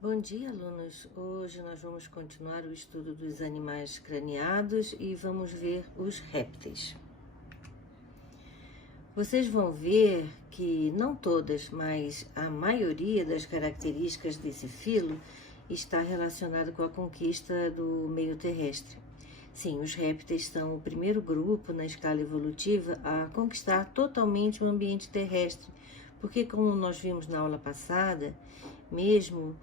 Bom dia, alunos! Hoje nós vamos continuar o estudo dos animais craniados e vamos ver os répteis. Vocês vão ver que não todas, mas a maioria das características desse filo está relacionada com a conquista do meio terrestre. Sim, os répteis são o primeiro grupo na escala evolutiva a conquistar totalmente o ambiente terrestre, porque, como nós vimos na aula passada, mesmo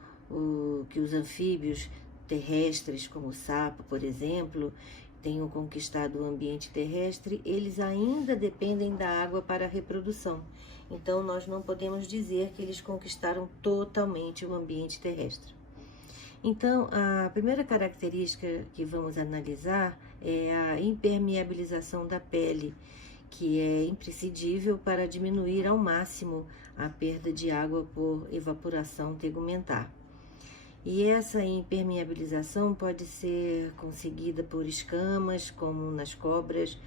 que os anfíbios terrestres, como o sapo, por exemplo, tenham conquistado o ambiente terrestre, eles ainda dependem da água para a reprodução. Então, nós não podemos dizer que eles conquistaram totalmente o ambiente terrestre. Então, a primeira característica que vamos analisar é a impermeabilização da pele, que é imprescindível para diminuir ao máximo a perda de água por evaporação tegumentar. E essa impermeabilização pode ser conseguida por escamas, como nas cobras,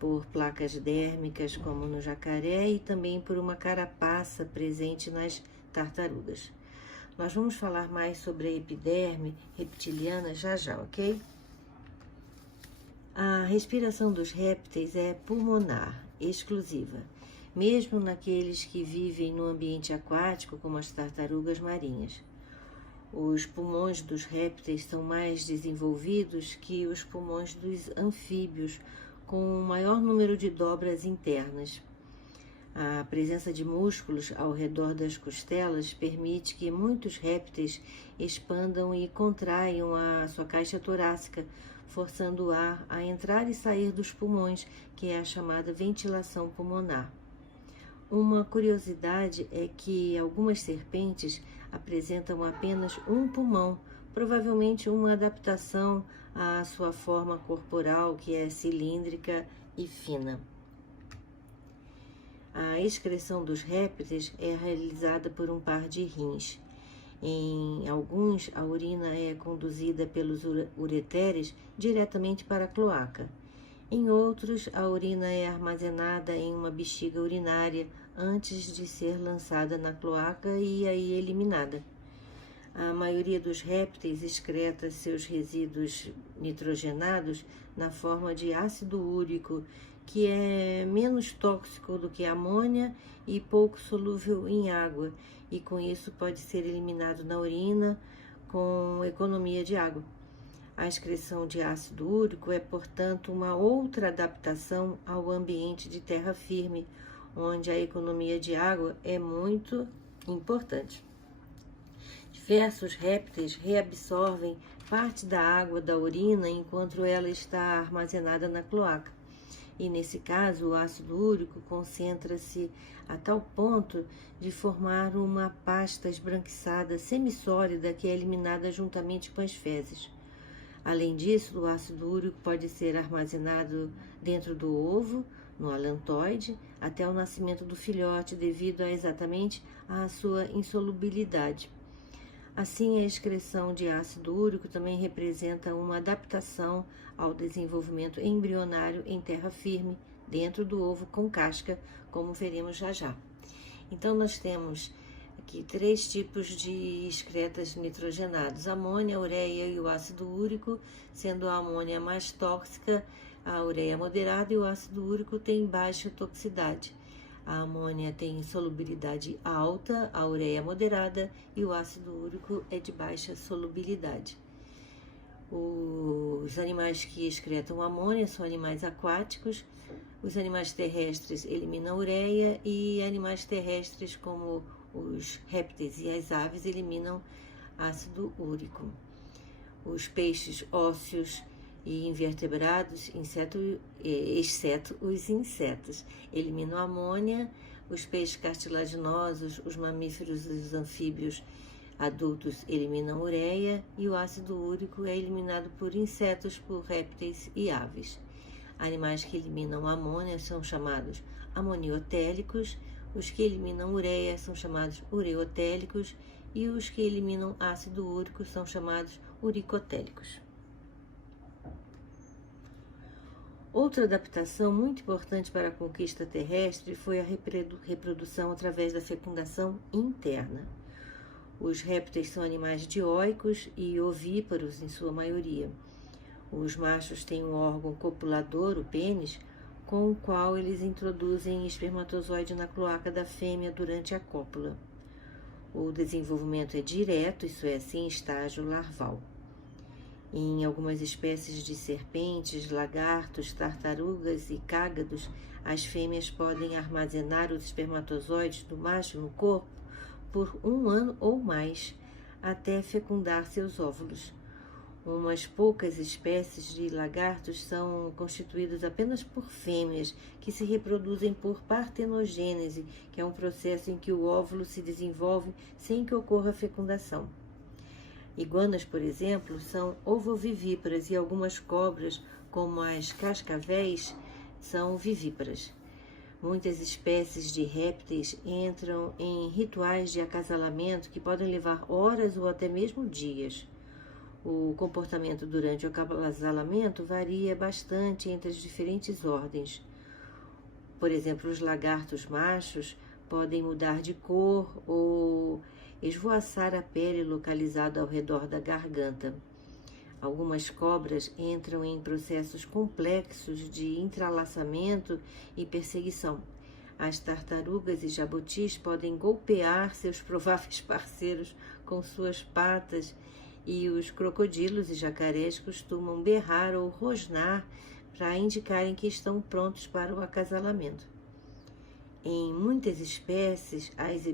por placas dérmicas, como no jacaré, e também por uma carapaça presente nas tartarugas. Nós vamos falar mais sobre a epiderme reptiliana já, ok? A respiração dos répteis é pulmonar, exclusiva, mesmo naqueles que vivem no ambiente aquático, como as tartarugas marinhas. Os pulmões dos répteis são mais desenvolvidos que os pulmões dos anfíbios, com um maior número de dobras internas. A presença de músculos ao redor das costelas permite que muitos répteis expandam e contraiam a sua caixa torácica, forçando o ar a entrar e sair dos pulmões, que é a chamada ventilação pulmonar. Uma curiosidade é que algumas serpentes apresentam apenas um pulmão, provavelmente uma adaptação à sua forma corporal, que é cilíndrica e fina. A excreção dos répteis é realizada por um par de rins. Em alguns, a urina é conduzida pelos ureteres diretamente para a cloaca. Em outros, a urina é armazenada em uma bexiga urinária antes de ser lançada na cloaca e aí eliminada. A maioria dos répteis excreta seus resíduos nitrogenados na forma de ácido úrico, que é menos tóxico do que a amônia e pouco solúvel em água, e com isso pode ser eliminado na urina com economia de água. A excreção de ácido úrico é, portanto, uma outra adaptação ao ambiente de terra firme, onde a economia de água é muito importante. Diversos répteis reabsorvem parte da água da urina enquanto ela está armazenada na cloaca. E nesse caso, o ácido úrico concentra-se a tal ponto de formar uma pasta esbranquiçada semissólida que é eliminada juntamente com as fezes. Além disso, o ácido úrico pode ser armazenado dentro do ovo, no alantoide, até o nascimento do filhote, devido exatamente à sua insolubilidade. Assim, a excreção de ácido úrico também representa uma adaptação ao desenvolvimento embrionário em terra firme, dentro do ovo com casca, como veremos já. Então, nós temos aqui 3 tipos de excretas nitrogenados: amônia, ureia e o ácido úrico, sendo a amônia mais tóxica, a ureia moderada e o ácido úrico tem baixa toxicidade. A amônia tem solubilidade alta, a ureia moderada e o ácido úrico é de baixa solubilidade. Os animais que excretam amônia são animais aquáticos, os animais terrestres eliminam ureia e animais terrestres como os répteis e as aves eliminam ácido úrico. Os peixes ósseos e invertebrados, exceto os insetos, eliminam amônia. Os peixes cartilaginosos, os mamíferos e os anfíbios adultos eliminam ureia e o ácido úrico é eliminado por insetos, por répteis e aves. Animais que eliminam amônia são chamados amoniotélicos, os que eliminam ureia são chamados ureotélicos e os que eliminam ácido úrico são chamados uricotélicos. Outra adaptação muito importante para a conquista terrestre foi a reprodução através da fecundação interna. Os répteis são animais dioicos e ovíparos em sua maioria. Os machos têm um órgão copulador, o pênis, com o qual eles introduzem espermatozoide na cloaca da fêmea durante a cópula. O desenvolvimento é direto, isso é, sem estágio larval. Em algumas espécies de serpentes, lagartos, tartarugas e cágados, as fêmeas podem armazenar os espermatozoides do macho no corpo por 1 ano ou mais, até fecundar seus óvulos. Umas poucas espécies de lagartos são constituídas apenas por fêmeas, que se reproduzem por partenogênese, que é um processo em que o óvulo se desenvolve sem que ocorra fecundação. Iguanas, por exemplo, são ovovivíparas e algumas cobras, como as cascavéis, são vivíparas. Muitas espécies de répteis entram em rituais de acasalamento que podem levar horas ou até mesmo dias. O comportamento durante o acasalamento varia bastante entre as diferentes ordens. Por exemplo, os lagartos machos podem mudar de cor ou esvoaçar a pele localizada ao redor da garganta. Algumas cobras entram em processos complexos de entrelaçamento e perseguição. As tartarugas e jabutis podem golpear seus prováveis parceiros com suas patas e os crocodilos e jacarés costumam berrar ou rosnar para indicarem que estão prontos para o acasalamento. Em muitas espécies, as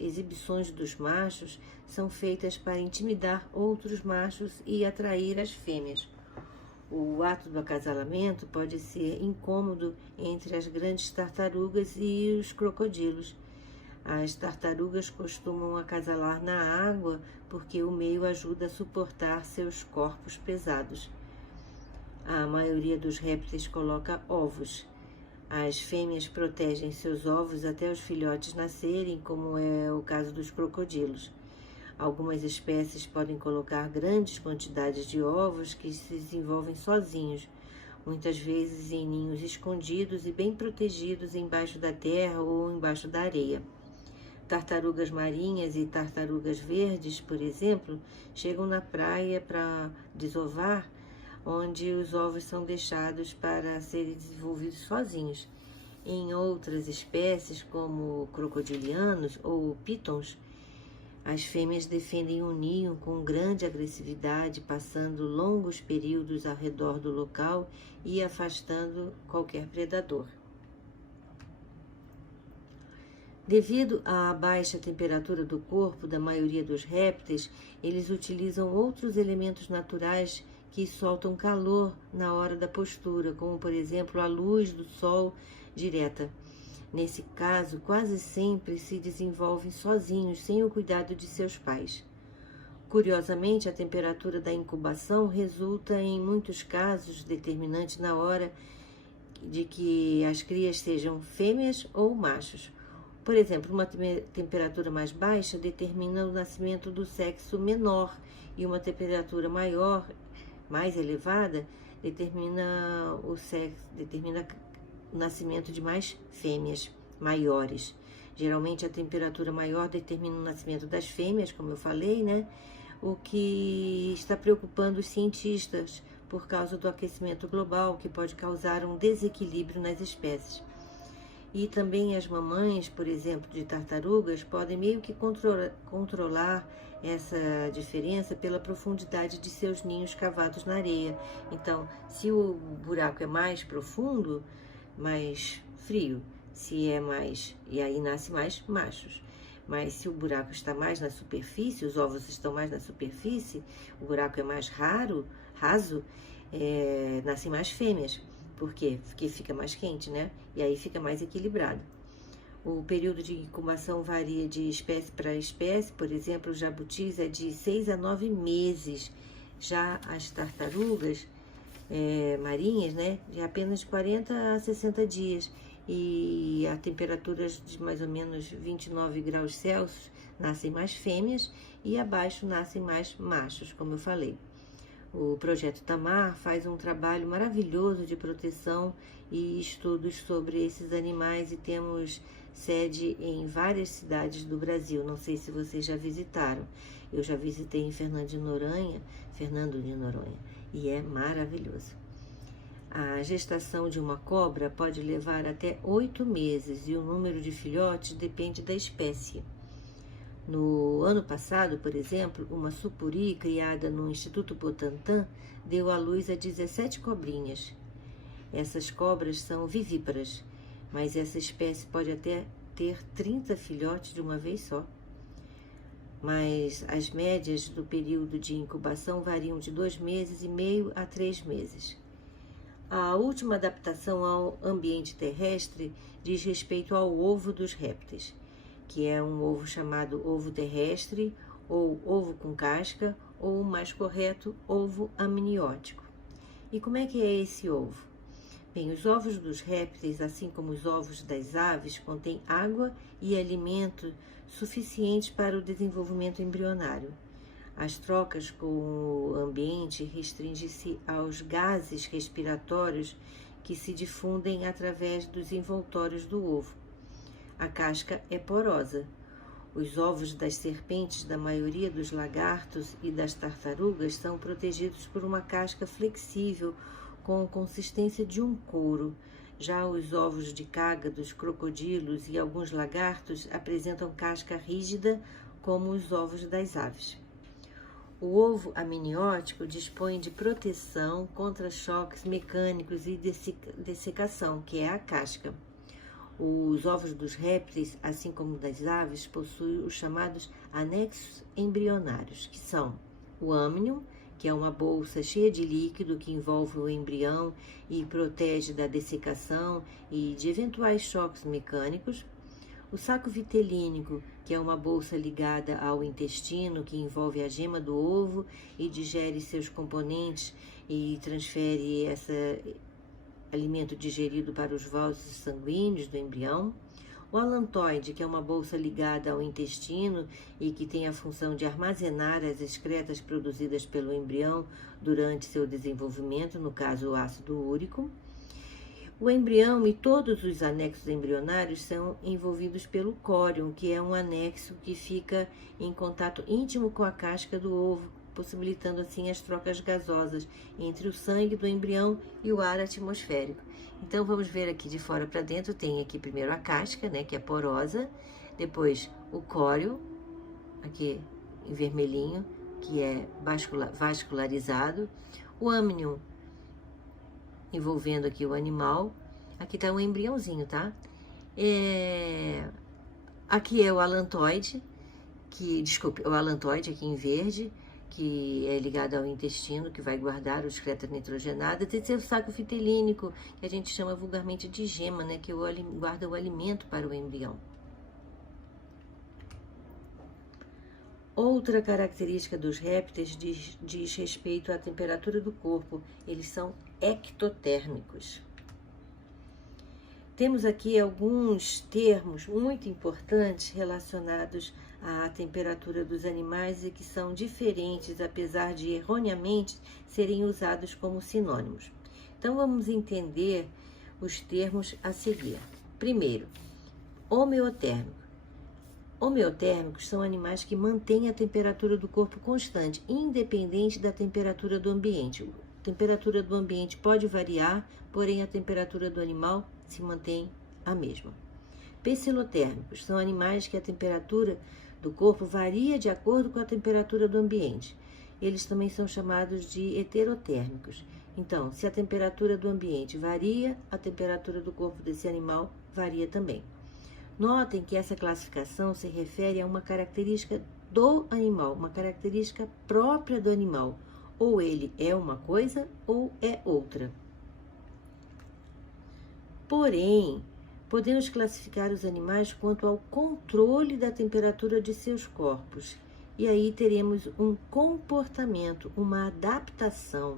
exibições dos machos são feitas para intimidar outros machos e atrair as fêmeas. O ato do acasalamento pode ser incômodo entre as grandes tartarugas e os crocodilos. As tartarugas costumam acasalar na água porque o meio ajuda a suportar seus corpos pesados. A maioria dos répteis coloca ovos. As fêmeas protegem seus ovos até os filhotes nascerem, como é o caso dos crocodilos. Algumas espécies podem colocar grandes quantidades de ovos que se desenvolvem sozinhos, muitas vezes em ninhos escondidos e bem protegidos embaixo da terra ou embaixo da areia. Tartarugas marinhas e tartarugas verdes, por exemplo, chegam na praia para desovar, onde os ovos são deixados para serem desenvolvidos sozinhos. Em outras espécies, como crocodilianos ou pitons, as fêmeas defendem o ninho com grande agressividade, passando longos períodos ao redor do local e afastando qualquer predador. Devido à baixa temperatura do corpo da maioria dos répteis, eles utilizam outros elementos naturais que soltam calor na hora da postura, como, por exemplo, a luz do sol direta. Nesse caso, quase sempre se desenvolvem sozinhos, sem o cuidado de seus pais. Curiosamente, a temperatura da incubação resulta, em muitos casos, determinante na hora de que as crias sejam fêmeas ou machos. Por exemplo, uma temperatura mais baixa determina o nascimento do sexo menor e uma temperatura maior, mais elevada, determina o nascimento de mais fêmeas maiores. Geralmente a temperatura maior determina o nascimento das fêmeas, como eu falei, né? O que está preocupando os cientistas por causa do aquecimento global, que pode causar um desequilíbrio nas espécies. E também as mamães, por exemplo, de tartarugas, podem meio que controlar essa diferença pela profundidade de seus ninhos cavados na areia. Então, se o buraco é mais profundo, mais frio, se é mais, e aí nasce mais machos. Mas se o buraco está mais na superfície, os ovos estão mais na superfície, o buraco é mais raso, nascem mais fêmeas. Por quê? Porque fica mais quente, né? E aí fica mais equilibrado. O período de incubação varia de espécie para espécie. Por exemplo, os jabutis é de 6 a 9 meses. Já as tartarugas marinhas, né? De apenas 40 a 60 dias. E a temperaturas de mais ou menos 29 graus Celsius nascem mais fêmeas e abaixo nascem mais machos, como eu falei. O Projeto Tamar faz um trabalho maravilhoso de proteção e estudos sobre esses animais e temos sede em várias cidades do Brasil. Não sei se vocês já visitaram. Eu já visitei em Fernando de Noronha, e é maravilhoso. A gestação de uma cobra pode levar até 8 meses e o número de filhotes depende da espécie. No ano passado, por exemplo, uma sucuri criada no Instituto Butantan deu à luz a 17 cobrinhas. Essas cobras são vivíparas, mas essa espécie pode até ter 30 filhotes de uma vez só. Mas as médias do período de incubação variam de 2,5 meses a 3 meses. A última adaptação ao ambiente terrestre diz respeito ao ovo dos répteis, que é um ovo chamado ovo terrestre, ou ovo com casca, ou, mais correto, ovo amniótico. E como é que é esse ovo? Bem, os ovos dos répteis, assim como os ovos das aves, contêm água e alimento suficientes para o desenvolvimento embrionário. As trocas com o ambiente restringem-se aos gases respiratórios que se difundem através dos envoltórios do ovo. A casca é porosa. Os ovos das serpentes, da maioria dos lagartos e das tartarugas são protegidos por uma casca flexível com consistência de um couro. Já os ovos de cágados, crocodilos e alguns lagartos apresentam casca rígida, como os ovos das aves. O ovo amniótico dispõe de proteção contra choques mecânicos e dessecação, que é a casca. Os ovos dos répteis, assim como das aves, possuem os chamados anexos embrionários, que são o âmnion, que é uma bolsa cheia de líquido que envolve o embrião e protege da dessecação e de eventuais choques mecânicos. O saco vitelínico, que é uma bolsa ligada ao intestino que envolve a gema do ovo e digere seus componentes e transfere esse alimento digerido para os vasos sanguíneos do embrião. O alantoide, que é uma bolsa ligada ao intestino e que tem a função de armazenar as excretas produzidas pelo embrião durante seu desenvolvimento, no caso o ácido úrico. O embrião e todos os anexos embrionários são envolvidos pelo córion, que é um anexo que fica em contato íntimo com a casca do ovo, possibilitando assim as trocas gasosas entre o sangue do embrião e o ar atmosférico. Então vamos ver aqui de fora para dentro. Tem aqui primeiro a casca, né, que é porosa, depois o córion, aqui em vermelhinho, que é vascularizado, o âmnion, envolvendo aqui o animal. Aqui tá um embriãozinho, tá? Aqui é o alantoide, o alantoide aqui em verde, que é ligado ao intestino, que vai guardar os excretas nitrogenadas. Esse é o saco vitelínico, que a gente chama vulgarmente de gema, né? Que guarda o alimento para o embrião. Outra característica dos répteis diz respeito à temperatura do corpo. Eles são ectotérmicos. Temos aqui alguns termos muito importantes relacionados à temperatura dos animais e que são diferentes, apesar de erroneamente serem usados como sinônimos. Então vamos entender os termos a seguir. Primeiro, homeotérmico. Homeotérmicos são animais que mantêm a temperatura do corpo constante, independente da temperatura do ambiente. A temperatura do ambiente pode variar, porém a temperatura do animal se mantém a mesma. Pecilotérmicos são animais que a temperatura do corpo varia de acordo com a temperatura do ambiente. Eles também são chamados de heterotérmicos. Então, se a temperatura do ambiente varia, a temperatura do corpo desse animal varia também. Notem que essa classificação se refere a uma característica do animal, uma característica própria do animal. Ou ele é uma coisa ou é outra. Porém, podemos classificar os animais quanto ao controle da temperatura de seus corpos. E aí teremos um comportamento, uma adaptação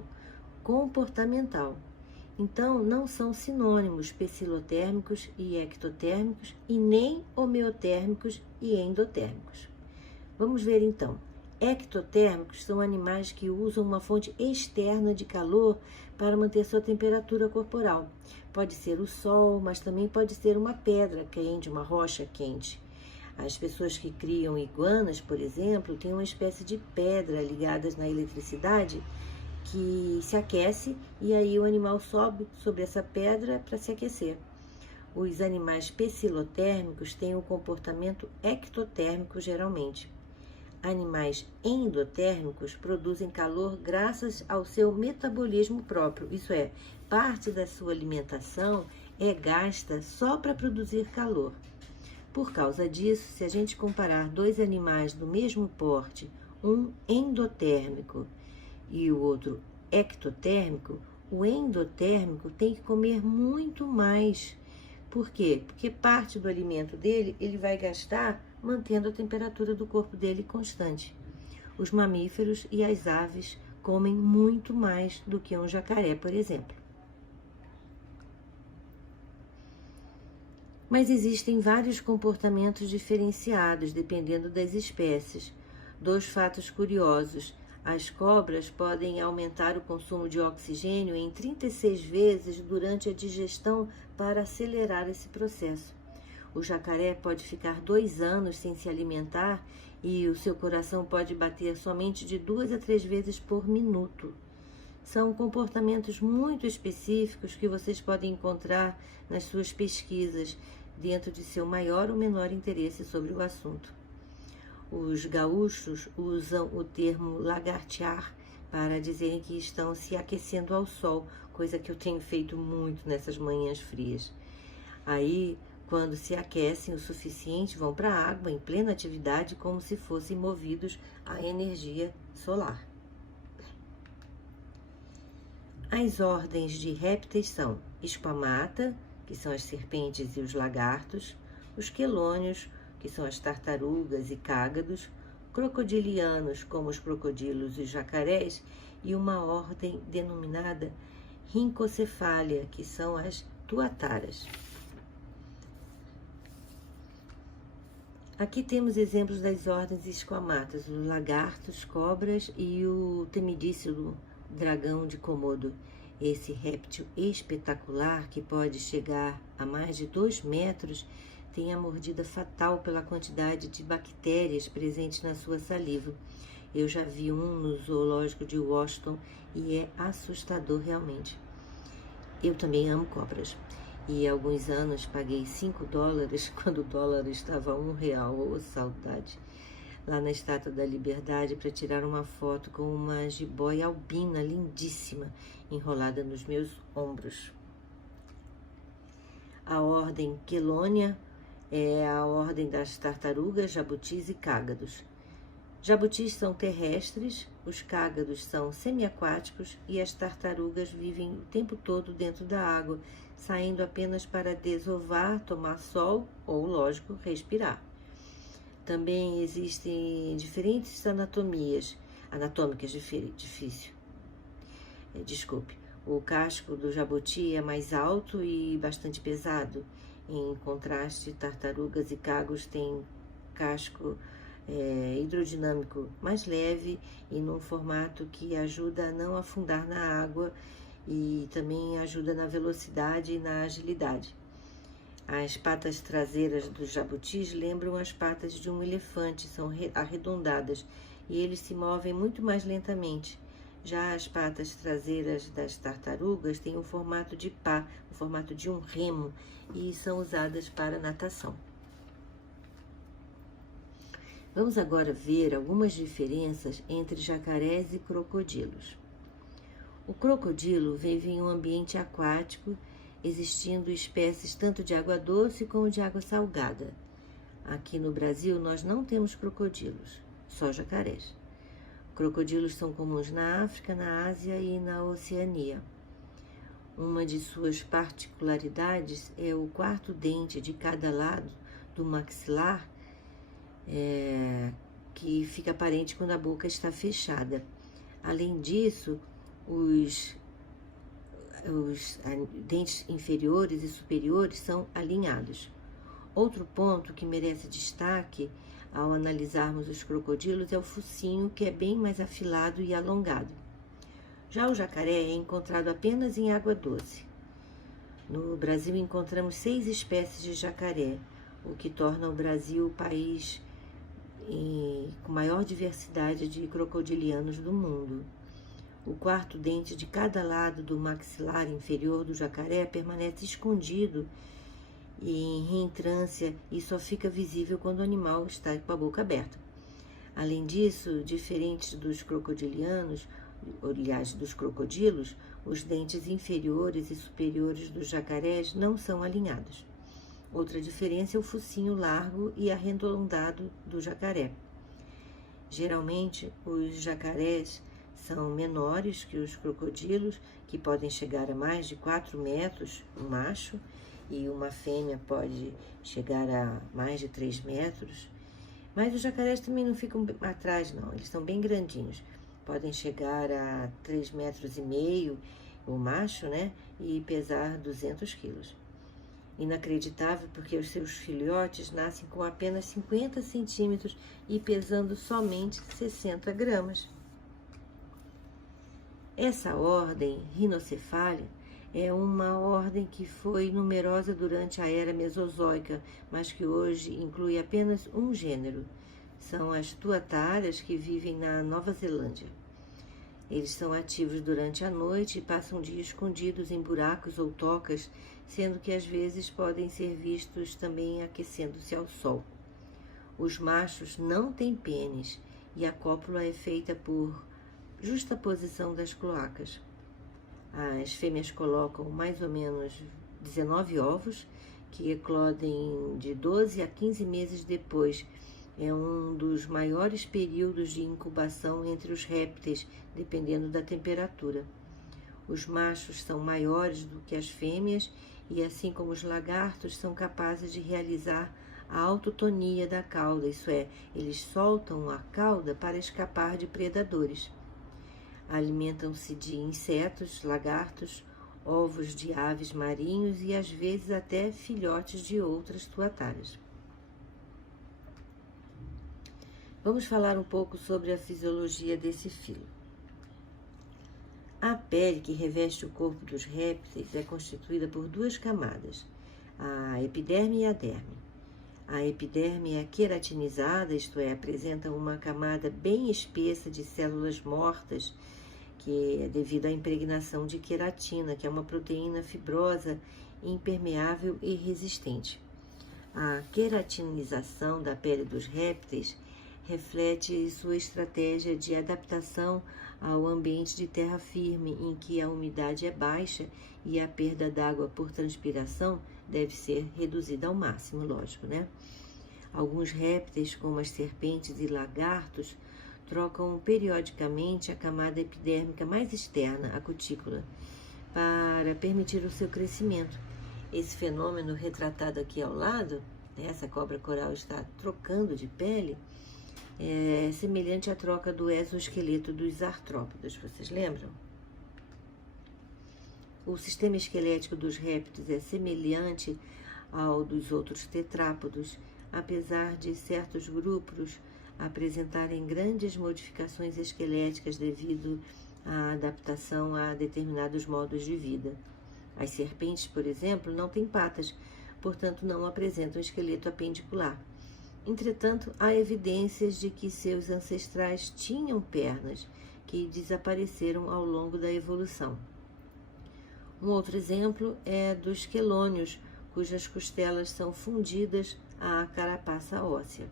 comportamental. Então, não são sinônimos pecilotérmicos e ectotérmicos e nem homeotérmicos e endotérmicos. Vamos ver então. ectotérmicos são animais que usam uma fonte externa de calor para manter sua temperatura corporal. Pode ser o sol, mas também pode ser uma pedra quente, uma rocha quente. As pessoas que criam iguanas, por exemplo, têm uma espécie de pedra ligadas na eletricidade que se aquece e aí o animal sobe sobre essa pedra para se aquecer. Os animais pecilotérmicos têm um comportamento ectotérmico geralmente. Animais endotérmicos produzem calor graças ao seu metabolismo próprio, isso é, parte da sua alimentação é gasta só para produzir calor. Por causa disso, se a gente comparar dois animais do mesmo porte, um endotérmico e o outro ectotérmico, o endotérmico tem que comer muito mais. Por quê? Porque parte do alimento dele ele vai gastar mantendo a temperatura do corpo dele constante. Os mamíferos e as aves comem muito mais do que um jacaré, por exemplo. Mas existem vários comportamentos diferenciados dependendo das espécies. Dois fatos curiosos: as cobras podem aumentar o consumo de oxigênio em 36 vezes durante a digestão para acelerar esse processo. O jacaré pode ficar 2 anos sem se alimentar e o seu coração pode bater somente de 2 a 3 vezes por minuto. São comportamentos muito específicos que vocês podem encontrar nas suas pesquisas, dentro de seu maior ou menor interesse sobre o assunto. Os gaúchos usam o termo lagartear para dizerem que estão se aquecendo ao sol, coisa que eu tenho feito muito nessas manhãs frias. Aí, quando se aquecem o suficiente, vão para a água em plena atividade como se fossem movidos à energia solar. As ordens de répteis são Squamata, que são as serpentes e os lagartos, os quelônios, que são as tartarugas e cágados, crocodilianos, como os crocodilos e os jacarés, e uma ordem denominada Rhinchocephalia, que são as tuataras. Aqui temos exemplos das ordens esquamatas, os lagartos, cobras e o temidíssimo dragão de Komodo. Esse réptil espetacular, que pode chegar a mais de 2 metros, tem a mordida fatal pela quantidade de bactérias presentes na sua saliva. Eu já vi um no zoológico de Washington e é assustador realmente. Eu também amo cobras. E há alguns anos paguei $5 quando o dólar estava a R$1. Oh, saudade! Lá na Estátua da Liberdade para tirar uma foto com uma jiboia albina lindíssima enrolada nos meus ombros. A ordem Quelônia é a ordem das tartarugas, jabutis e cágados. Jabutis são terrestres, os cágados são semiaquáticos e as tartarugas vivem o tempo todo dentro da água, saindo apenas para desovar, tomar sol ou, lógico, respirar. Também existem diferentes anatômicas, o casco do jabuti é mais alto e bastante pesado. Em contraste, tartarugas e cágados têm casco hidrodinâmico mais leve e num formato que ajuda a não afundar na água e também ajuda na velocidade e na agilidade. As patas traseiras dos jabutis lembram as patas de um elefante, são arredondadas e eles se movem muito mais lentamente. Já as patas traseiras das tartarugas têm um formato de pá, o formato de um remo, e são usadas para natação. Vamos agora ver algumas diferenças entre jacarés e crocodilos. O crocodilo vive em um ambiente aquático, existindo espécies tanto de água doce como de água salgada. Aqui no Brasil nós não temos crocodilos, só jacarés. Crocodilos são comuns na África, na Ásia e na Oceania. Uma de suas particularidades é o 4º dente de cada lado do maxilar, que fica aparente quando a boca está fechada. Além disso, os dentes inferiores e superiores são alinhados. Outro ponto que merece destaque: ao analisarmos os crocodilos é o focinho, que é bem mais afilado e alongado. Já o jacaré é encontrado apenas em água doce. No Brasil encontramos 6 espécies de jacaré, o que torna o Brasil o país com maior diversidade de crocodilianos do mundo. O quarto dente de cada lado do maxilar inferior do jacaré permanece escondido e em reentrância e só fica visível quando o animal está com a boca aberta. Além disso, diferentes dos crocodilianos, aliás, dos crocodilos, os dentes inferiores e superiores dos jacarés não são alinhados. Outra diferença é o focinho largo e arredondado do jacaré. Geralmente, os jacarés são menores que os crocodilos, que podem chegar a mais de 4 metros, um macho, e uma fêmea pode chegar a mais de 3 metros. Mas os jacarés também não ficam atrás, não, eles são bem grandinhos. Podem chegar a 3,5 metros, o macho, né, e pesar 200 quilos. Inacreditável, porque os seus filhotes nascem com apenas 50 centímetros e pesando somente 60 gramas. Essa ordem Rhinocephalia é uma ordem que foi numerosa durante a era mesozoica, mas que hoje inclui apenas um gênero. São as tuataras, que vivem na Nova Zelândia. Eles são ativos durante a noite e passam o dia escondidos em buracos ou tocas, sendo que às vezes podem ser vistos também aquecendo-se ao sol. Os machos não têm pênis e a cópula é feita por justaposição das cloacas. As fêmeas colocam mais ou menos 19 ovos, que eclodem de 12 a 15 meses depois. É um dos maiores períodos de incubação entre os répteis, dependendo da temperatura. Os machos são maiores do que as fêmeas e, assim como os lagartos, são capazes de realizar a autotonia da cauda, isso é, eles soltam a cauda para escapar de predadores. Alimentam-se de insetos, lagartos, ovos de aves marinhos e às vezes até filhotes de outras tuataras. Vamos falar um pouco sobre a fisiologia desse filo. A pele que reveste o corpo dos répteis é constituída por 2 camadas, a epiderme e a derme. A epiderme é queratinizada, isto é, apresenta uma camada bem espessa de células mortas, que é devido à impregnação de queratina, que é uma proteína fibrosa, impermeável e resistente. A queratinização da pele dos répteis reflete sua estratégia de adaptação ao ambiente de terra firme, em que a umidade é baixa e a perda d'água por transpiração deve ser reduzida ao máximo, lógico, né? Alguns répteis, como as serpentes e lagartos, trocam periodicamente a camada epidérmica mais externa, a cutícula, para permitir o seu crescimento. Esse fenômeno retratado aqui ao lado, né, essa cobra coral está trocando de pele, é semelhante à troca do exoesqueleto dos artrópodes, vocês lembram? O sistema esquelético dos répteis é semelhante ao dos outros tetrápodos, apesar de certos grupos apresentarem grandes modificações esqueléticas devido à adaptação a determinados modos de vida. As serpentes, por exemplo, não têm patas, portanto não apresentam esqueleto apendicular. Entretanto, há evidências de que seus ancestrais tinham pernas, que desapareceram ao longo da evolução. Um outro exemplo é dos quelônios, cujas costelas são fundidas à carapaça óssea.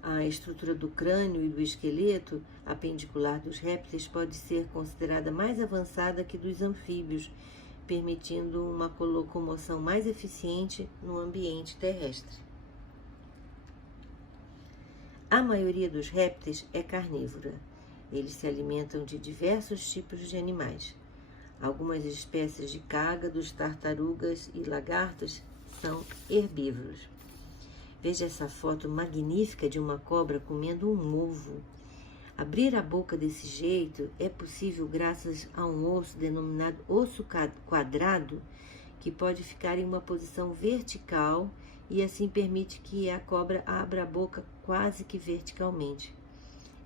A estrutura do crânio e do esqueleto apendicular dos répteis pode ser considerada mais avançada que dos anfíbios, permitindo uma locomoção mais eficiente no ambiente terrestre. A maioria dos répteis é carnívora. Eles se alimentam de diversos tipos de animais. Algumas espécies de cágados, tartarugas e lagartos são herbívoros. Veja essa foto magnífica de uma cobra comendo um ovo. Abrir a boca desse jeito é possível graças a um osso denominado osso quadrado, que pode ficar em uma posição vertical e assim permite que a cobra abra a boca quase que verticalmente.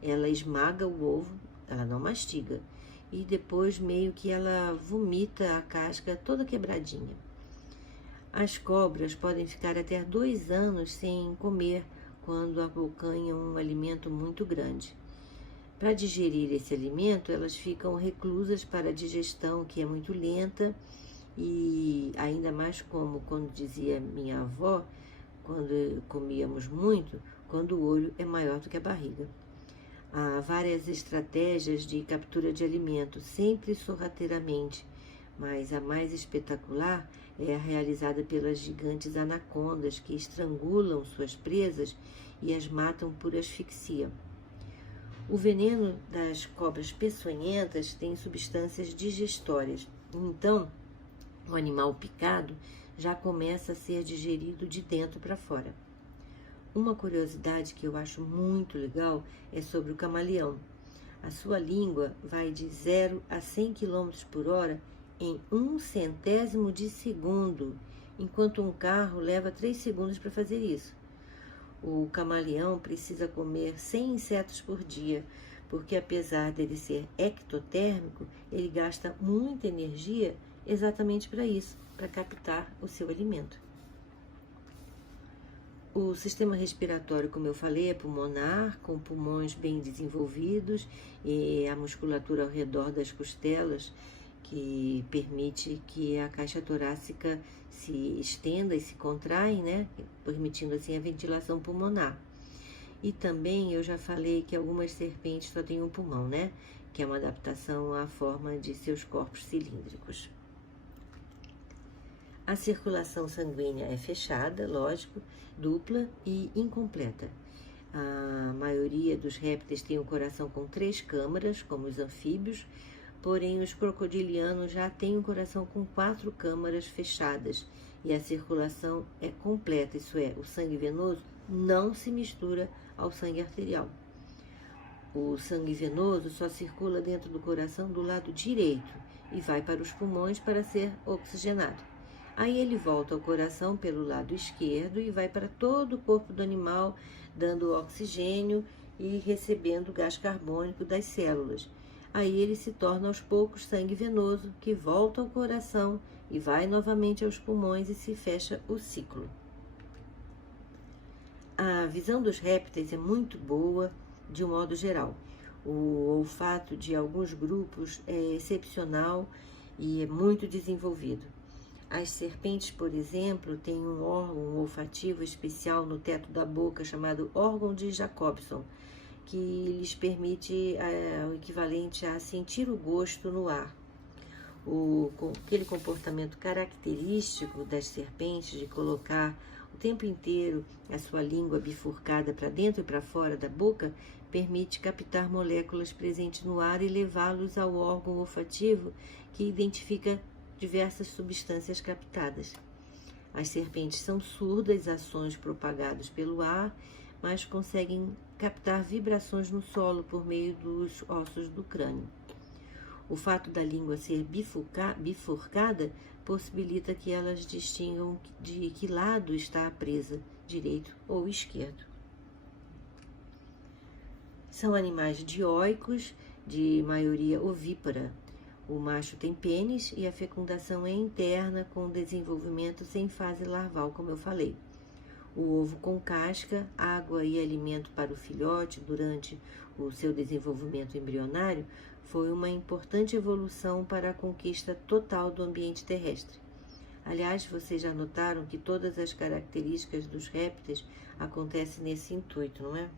Ela esmaga o ovo, ela não mastiga, e depois meio que ela vomita a casca toda quebradinha. As cobras podem ficar até 2 anos sem comer quando abocanham um alimento muito grande. Para digerir esse alimento, elas ficam reclusas para a digestão, que é muito lenta, e ainda mais como quando dizia minha avó, quando comíamos muito, quando o olho é maior do que a barriga. Há várias estratégias de captura de alimento, sempre sorrateiramente, mas a mais espetacular é a realizada pelas gigantes anacondas, que estrangulam suas presas e as matam por asfixia. O veneno das cobras peçonhentas tem substâncias digestórias, então o animal picado já começa a ser digerido de dentro para fora. Uma curiosidade que eu acho muito legal é sobre o camaleão. A sua língua vai de 0 a 100 km por hora em 1/100º de segundo, enquanto um carro leva 3 segundos para fazer isso. O camaleão precisa comer 100 insetos por dia, porque apesar dele ser ectotérmico, ele gasta muita energia exatamente para isso, para captar o seu alimento. O sistema respiratório, como eu falei, é pulmonar, com pulmões bem desenvolvidos e a musculatura ao redor das costelas, que permite que a caixa torácica se estenda e se contrai, né? Permitindo assim a ventilação pulmonar. E também eu já falei que algumas serpentes só têm um pulmão, né? Que é uma adaptação à forma de seus corpos cilíndricos. A circulação sanguínea é fechada, lógico, dupla e incompleta. A maioria dos répteis tem um coração com 3 câmaras, como os anfíbios, porém os crocodilianos já têm um coração com 4 câmaras fechadas e a circulação é completa, isso é, o sangue venoso não se mistura ao sangue arterial. O sangue venoso só circula dentro do coração do lado direito e vai para os pulmões para ser oxigenado. Aí ele volta ao coração pelo lado esquerdo e vai para todo o corpo do animal, dando oxigênio e recebendo gás carbônico das células. Aí ele se torna aos poucos sangue venoso, que volta ao coração e vai novamente aos pulmões e se fecha o ciclo. A visão dos répteis é muito boa, de um modo geral. O olfato de alguns grupos é excepcional e é muito desenvolvido. As serpentes, por exemplo, têm um órgão olfativo especial no teto da boca chamado órgão de Jacobson, que lhes permite o equivalente a sentir o gosto no ar. Aquele comportamento característico das serpentes de colocar o tempo inteiro a sua língua bifurcada para dentro e para fora da boca permite captar moléculas presentes no ar e levá-los ao órgão olfativo que identifica diversas substâncias captadas. As serpentes são surdas às sons propagados pelo ar, mas conseguem captar vibrações no solo por meio dos ossos do crânio. O fato da língua ser bifurcada possibilita que elas distingam de que lado está a presa, direito ou esquerdo. São animais dioicos, de maioria ovípara. O macho tem pênis e a fecundação é interna, com desenvolvimento sem fase larval, como eu falei. O ovo com casca, água e alimento para o filhote durante o seu desenvolvimento embrionário foi uma importante evolução para a conquista total do ambiente terrestre. Aliás, vocês já notaram que todas as características dos répteis acontecem nesse intuito, não é?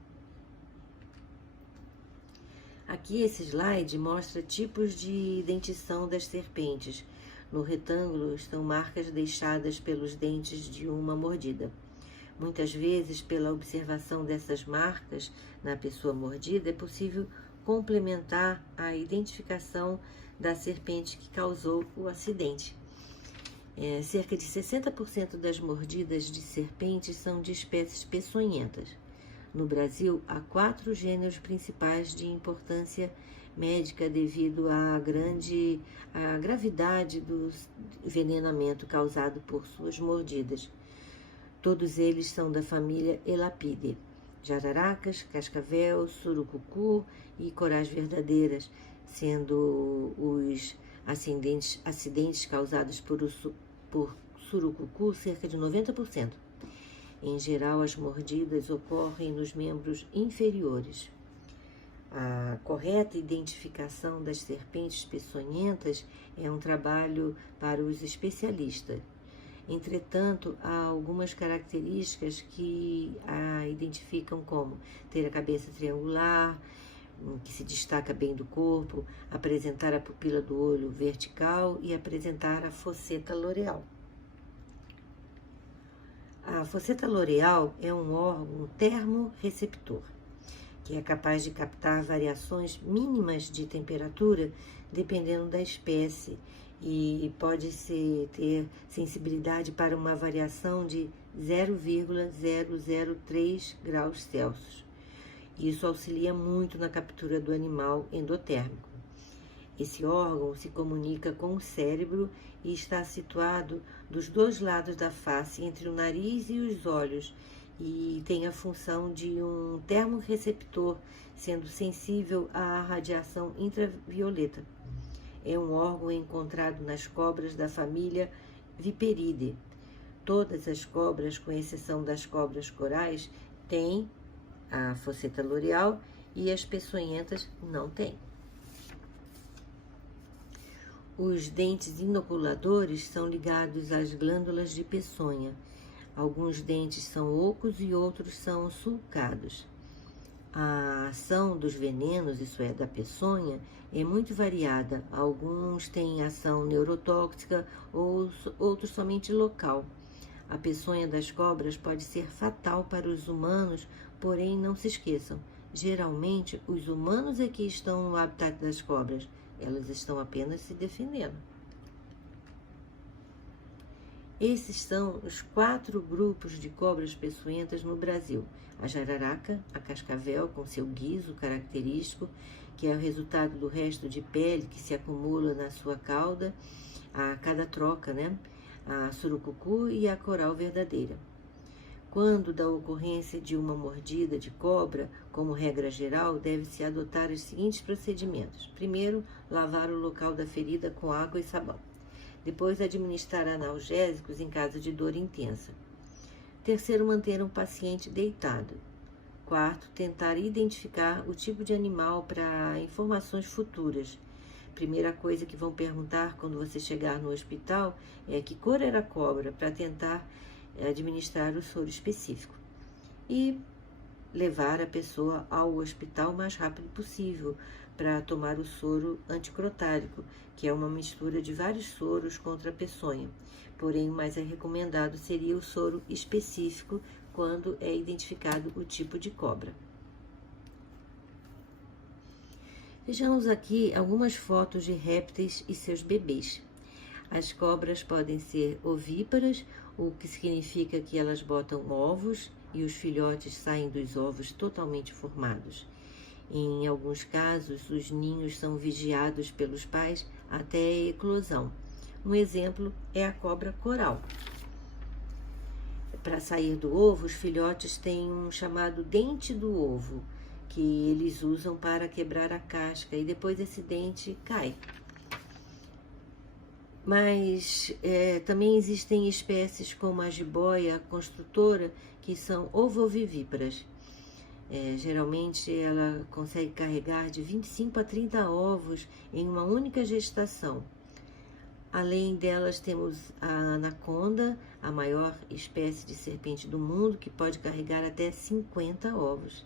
Aqui esse slide mostra tipos de dentição das serpentes. No retângulo estão marcas deixadas pelos dentes de uma mordida. Muitas vezes, pela observação dessas marcas na pessoa mordida, é possível complementar a identificação da serpente que causou o acidente. Cerca de 60% das mordidas de serpentes são de espécies peçonhentas. No Brasil, há 4 gêneros principais de importância médica devido à gravidade do envenenamento causado por suas mordidas. Todos eles são da família Elapidae: jararacas, cascavel, surucucu e corais verdadeiras, sendo os acidentes causados por surucucu cerca de 90%. Em geral, as mordidas ocorrem nos membros inferiores. A correta identificação das serpentes peçonhentas é um trabalho para os especialistas. Entretanto, há algumas características que a identificam como ter a cabeça triangular, que se destaca bem do corpo, apresentar a pupila do olho vertical e apresentar a fosseta loreal. A fosseta loreal é um órgão termorreceptor, que é capaz de captar variações mínimas de temperatura dependendo da espécie e pode ter sensibilidade para uma variação de 0,003 graus Celsius. Isso auxilia muito na captura do animal endotérmico. Esse órgão se comunica com o cérebro e está situado dos dois lados da face, entre o nariz e os olhos, e tem a função de um termorreceptor, sendo sensível à radiação ultravioleta. É um órgão encontrado nas cobras da família Viperidae. Todas as cobras, com exceção das cobras corais, têm a fosseta loreal e as peçonhentas não têm. Os dentes inoculadores são ligados às glândulas de peçonha. Alguns dentes são ocos e outros são sulcados. A ação dos venenos, isso é, da peçonha, é muito variada. Alguns têm ação neurotóxica, outros somente local. A peçonha das cobras pode ser fatal para os humanos, porém não se esqueçam, geralmente os humanos é que estão no habitat das cobras. Elas estão apenas se defendendo. Esses são os 4 grupos de cobras peçonhentas no Brasil: a jararaca, a cascavel com seu guiso característico, que é o resultado do resto de pele que se acumula na sua cauda a cada troca, a surucucu e a coral verdadeira. Quando da ocorrência de uma mordida de cobra, como regra geral, deve-se adotar os seguintes procedimentos. Primeiro, lavar o local da ferida com água e sabão. Depois, administrar analgésicos em caso de dor intensa. Terceiro, manter um paciente deitado. Quarto, tentar identificar o tipo de animal para informações futuras. Primeira coisa que vão perguntar quando você chegar no hospital é que cor era a cobra, para tentar administrar o soro específico. E levar a pessoa ao hospital o mais rápido possível para tomar o soro anticrotálico, que é uma mistura de vários soros contra a peçonha. Porém, o mais recomendado seria o soro específico quando é identificado o tipo de cobra. Vejamos aqui algumas fotos de répteis e seus bebês. As cobras podem ser ovíparas, o que significa que elas botam ovos e os filhotes saem dos ovos totalmente formados. Em alguns casos, os ninhos são vigiados pelos pais até a eclosão. Um exemplo é a cobra coral. Para sair do ovo, os filhotes têm um chamado dente do ovo, que eles usam para quebrar a casca, e depois esse dente cai. Mas também existem espécies como a jiboia construtora, que são ovovivíparas. Geralmente ela consegue carregar de 25 a 30 ovos em uma única gestação. Além delas, temos a anaconda, a maior espécie de serpente do mundo, que pode carregar até 50 ovos.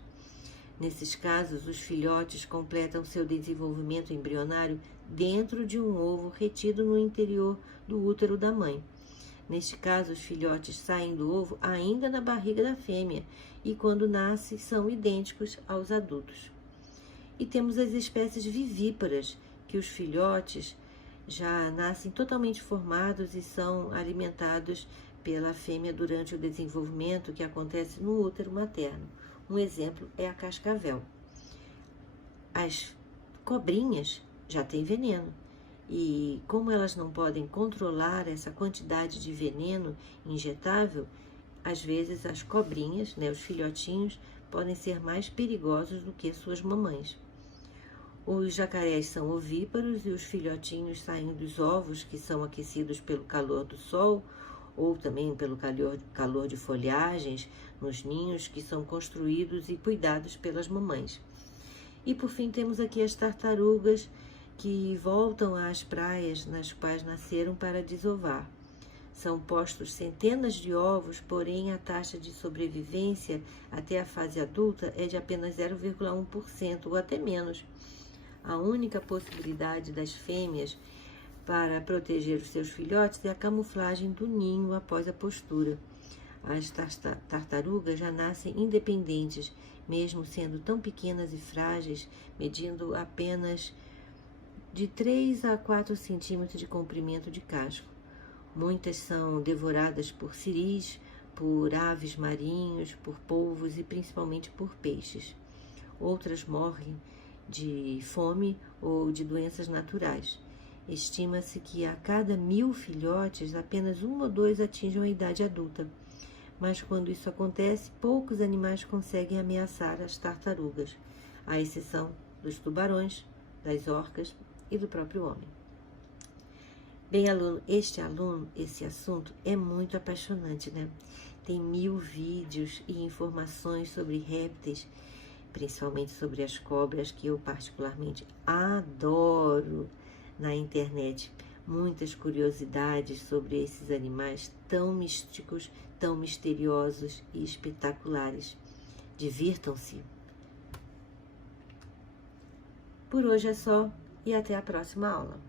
Nesses casos, os filhotes completam seu desenvolvimento embrionário dentro de um ovo retido no interior do útero da mãe. Neste caso, os filhotes saem do ovo ainda na barriga da fêmea e, quando nascem, são idênticos aos adultos. E temos as espécies vivíparas, que os filhotes já nascem totalmente formados e são alimentados pela fêmea durante o desenvolvimento que acontece no útero materno. Um exemplo é a cascavel. As cobrinhas já têm veneno e, como elas não podem controlar essa quantidade de veneno injetável, às vezes as cobrinhas, né, os filhotinhos, podem ser mais perigosos do que suas mamães. Os jacarés são ovíparos e os filhotinhos saem dos ovos, que são aquecidos pelo calor do sol ou também pelo calor de folhagens nos ninhos que são construídos e cuidados pelas mamães. E por fim temos aqui as tartarugas que voltam às praias nas quais nasceram para desovar. São postos centenas de ovos, porém a taxa de sobrevivência até a fase adulta é de apenas 0,1% ou até menos. A única possibilidade das fêmeas para proteger os seus filhotes é a camuflagem do ninho após a postura. As tartarugas já nascem independentes, mesmo sendo tão pequenas e frágeis, medindo apenas de 3 a 4 centímetros de comprimento de casco. Muitas são devoradas por ciris, por aves marinhos, por polvos e principalmente por peixes. Outras morrem de fome ou de doenças naturais. Estima-se que a cada 1000 filhotes, apenas 1 ou 2 atinjam a idade adulta. Mas quando isso acontece, poucos animais conseguem ameaçar as tartarugas, à exceção dos tubarões, das orcas e do próprio homem. Bem, aluno, esse assunto é muito apaixonante, né? Tem 1000 vídeos e informações sobre répteis, principalmente sobre as cobras, que eu particularmente adoro na internet. Muitas curiosidades sobre esses animais tão místicos, tão misteriosos e espetaculares. Divirtam-se! Por hoje é só e até a próxima aula.